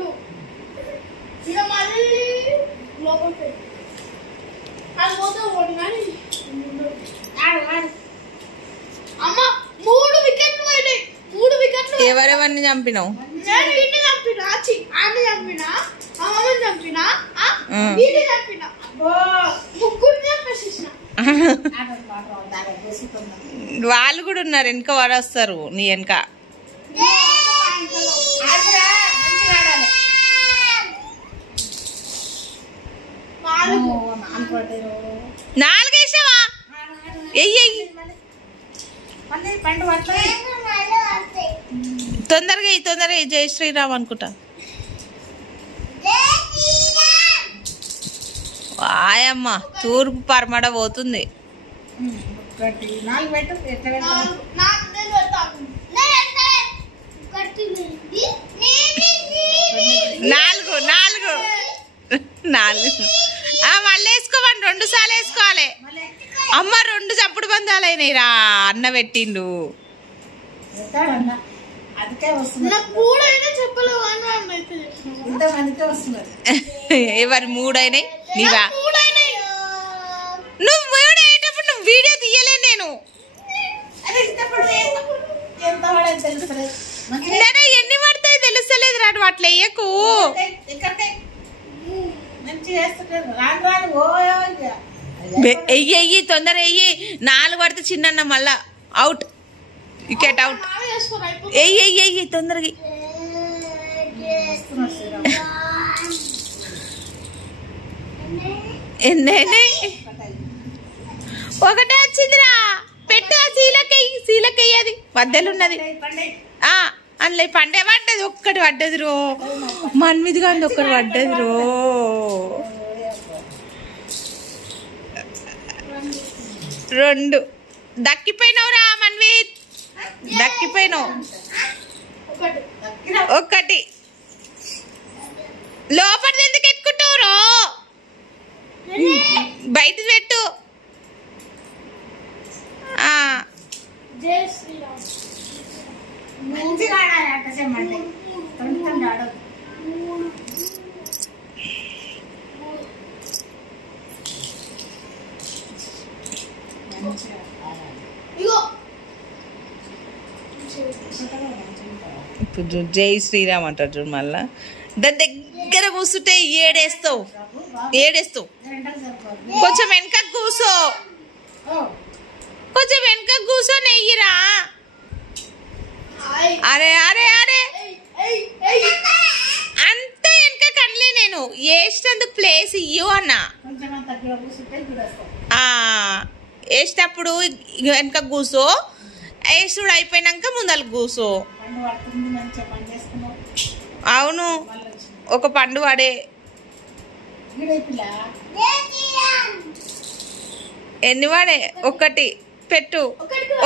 2 ఇక మళ్ళీ లోపలికి అది పోతే ఓడినాని అమ్మ 3 వికెట్లు పోయినాయి 3 వికెట్లు ఎవరెవరిని చంపినావు నేను వీడిని చంపినా ఆమె చంపినా అమ్మని చంపినా వీడిని చంపినా ముగ్గురిని చంపేసేసిన వాళ్ళు కూడా ఉన్నారు వెనక వాడు వస్తారు నీ వెనక నాలుగేసావా తొందరగా జై శ్రీరామ్ అనుకుంటా ఆయమ్మ తూర్పు పరమడ పోతుంది 4 మళ్ళీ వేసుకోమని 2 సార్లు వేసుకోవాలి అమ్మ 2 చప్పుడు బంధాలైనాయి రా అన్న పెట్టిండు ఎవరు 3 అయినాయి నీవా నువ్వు 3 అయ్యేటప్పుడు నువ్వు వీడియో తీయలే నేను ఎన్ని పడతాయి తెలుస్తలేదు రాడు అట్లా వేయకు ఎయ్యి తొందర ఎయ్యి 4 పడితే చిన్న మళ్ళా అవుట్ వికెట్ అవుట్ ఎయ్యి తొందరగా ఎన్నైనా ఒకటే వచ్చిందిరా పెట్టు శీలకయ్య అది మధ్యలున్నది అందులో పండే పడ్డది ఒక్కటి పడ్డది రో మన్మిది కానీ ఒక్కటి పడ్డది రో 2 దక్కిపోయినావురా మన్విత్ దక్కిపోయినావు 1 లోపలిది ఎందుకు ఎత్తుకుంటావు రో బయట పెట్టు ఇప్పుడు జై శ్రీరామ్ అంటారు చూడు మళ్ళా దాని దగ్గర కూర్చుంటే ఏడేస్తావు కొంచెం వెనక కూర్చో నెయ్యిరా అరే అంత వెనక కనలే నేను వేసినందుకు ప్లేస్ ఇయ్యు అన్న వేసేటప్పుడు వెనక కూర్చో వేసుడు అయిపోయినాక ముందర కూర్చో అవును ఒక పండు పడే ఎన్ని వాడే 1 పెట్టు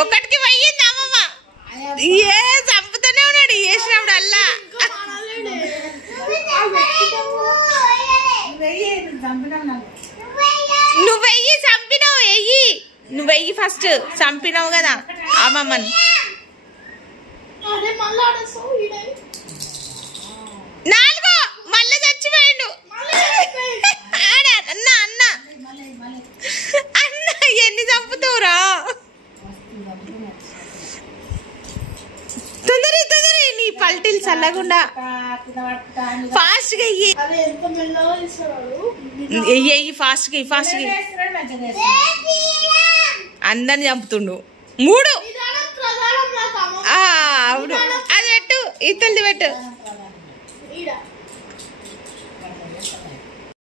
1కి పోయింది అమ్మమ్మ ఏ చంపుతూనే ఉన్నాడు వేసినప్పుడు అల్లా నువ్వు వెయ్యి చంపినావు నువ్వు వెయ్యి ఫస్ట్ చంపినావు కదా అమ్మమ్మని 4 మళ్ళీ చచ్చిపోయిండు అన్న ఎన్ని చంపుతావురా తొందర నీ పల్టీలు చల్లకుండా ఫాస్ట్ గా ఎయ్యి ఫాస్ట్ గా అందరిని చంపుతుండు 3 అవును అది పెట్టు ఇతల్ది పెట్టు